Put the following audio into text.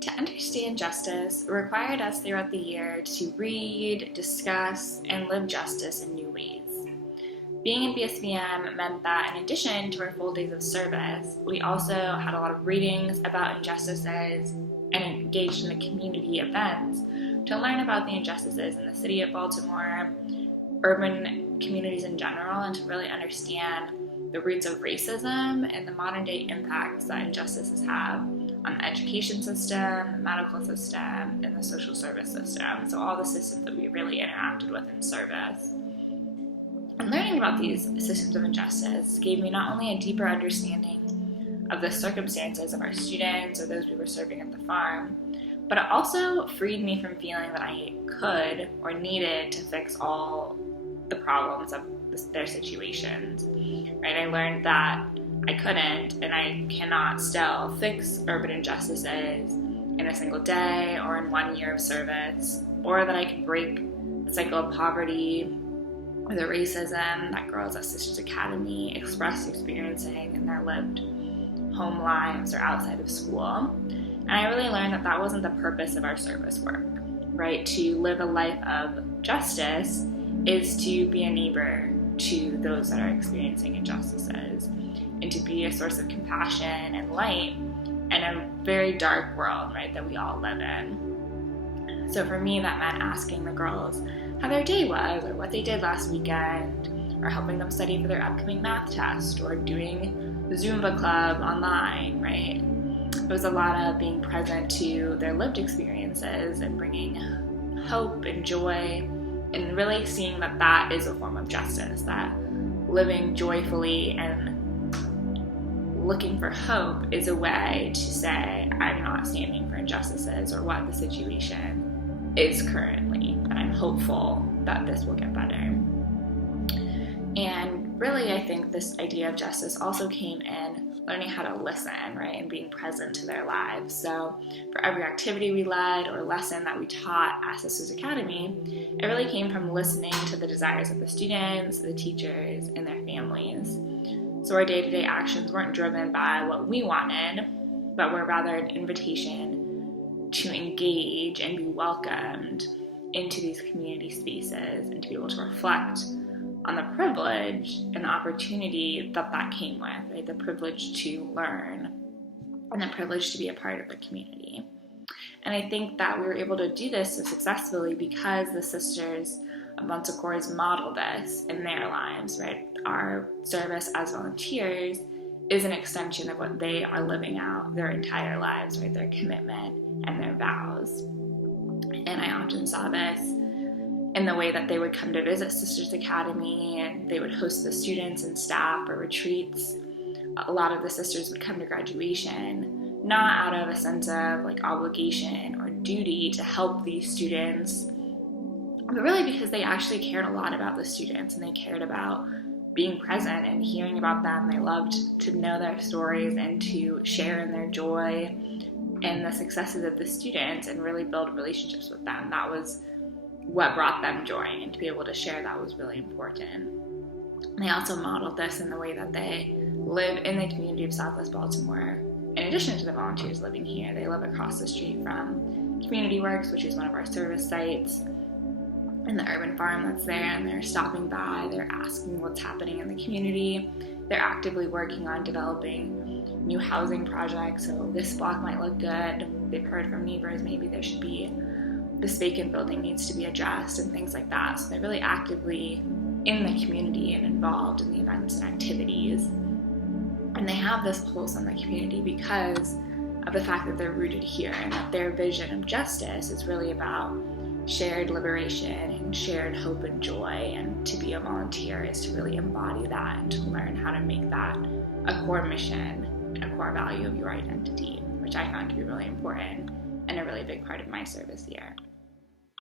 To understand justice required us throughout the year to read, discuss, and live justice in new ways. Being in BSBM meant that in addition to our full days of service, we also had a lot of readings about injustices and engaged in the community events to learn about the injustices in the city of Baltimore, urban communities in general, and to really understand the roots of racism and the modern day impacts that injustices have on the education system, the medical system, and the social service system. So all the systems that we really interacted with in service. And learning about these systems of injustice gave me not only a deeper understanding of the circumstances of our students or those we were serving at the farm, but it also freed me from feeling that I could or needed to fix all the problems of their situations. Right? I learned that I couldn't and I cannot still fix urban injustices in a single day or in 1 year of service, or that I could break the cycle of poverty or the racism that girls at Sisters Academy expressed experiencing in their lived home lives or outside of school. And I really learned that that wasn't the purpose of our service work, right? To live a life of justice is to be a neighbor to those that are experiencing injustices and to be a source of compassion and light in a very dark world, right, that we all live in. So for me, that meant asking the girls how their day was or what they did last weekend, or helping them study for their upcoming math test, or doing the Zumba club online, right? It was a lot of being present to their lived experiences and bringing hope and joy, and really seeing that that is a form of justice, that living joyfully and looking for hope is a way to say, I'm not standing for injustices or what the situation is currently, but I'm hopeful that this will get better. And really, I think this idea of justice also came in learning how to listen, right, and being present to their lives. So for every activity we led or lesson that we taught at Sisters Academy, it really came from listening to the desires of the students, the teachers, and their families. So our day-to-day actions weren't driven by what we wanted, but were rather an invitation to engage and be welcomed into these community spaces and to be able to reflect on the privilege and the opportunity that that came with, right? The privilege to learn and the privilege to be a part of the community. And I think that we were able to do this so successfully because the Sisters of Bon Secours model this in their lives, right? Our service as volunteers is an extension of what they are living out their entire lives, right? Their commitment and their vows. And I often saw this in the way that they would come to visit Sisters Academy and they would host the students and staff or retreats. A lot of the sisters would come to graduation, not out of a sense of like obligation or duty to help these students, but really because they actually cared a lot about the students and they cared about being present and hearing about them. They loved to know their stories and to share in their joy and the successes of the students and really build relationships with them. That was what brought them joy, and to be able to share that was really important. They also modeled this in the way that they live in the community of Southwest Baltimore. In addition to the volunteers living here, they live across the street from Community Works, which is one of our service sites, and the urban farm that's there, and they're stopping by, they're asking what's happening in the community. They're actively working on developing new housing projects, so this block might look good. They've heard from neighbors maybe there should be, this vacant building needs to be addressed and things like that. So they're really actively in the community and involved in the events and activities. And they have this pulse on the community because of the fact that they're rooted here and that their vision of justice is really about shared liberation and shared hope and joy. And to be a volunteer is to really embody that and to learn how to make that a core mission and a core value of your identity, which I found to be really important and a really big part of my service here.